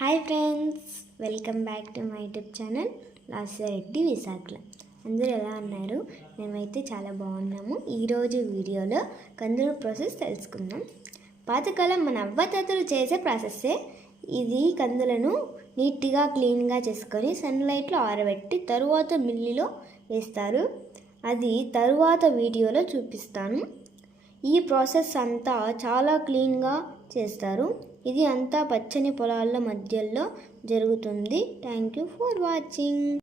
Hi friends, welcome back to my YouTube channel లాస్యారెడ్డి విశాఖలో. అందరూ ఎలా ఉన్నారు? మేమైతే చాలా బాగున్నాము. ఈరోజు వీడియోలో కందులు ప్రాసెస్ తెలుసుకుందాం. పాతకాలం మన అవ్వతాతలు చేసే ప్రాసెస్సే ఇది. కందులను నీట్గా క్లీన్గా చేసుకొని సన్లైట్లో ఆరబెట్టి తరువాత మిల్లులో వేస్తారు. అది తరువాత వీడియోలో చూపిస్తాను. ఈ ప్రాసెస్ అంతా చాలా క్లీన్గా చేస్తారు. ఇది అంతా పచ్చని పొలాల మధ్యలో జరుగుతుంది. Thank you for watching.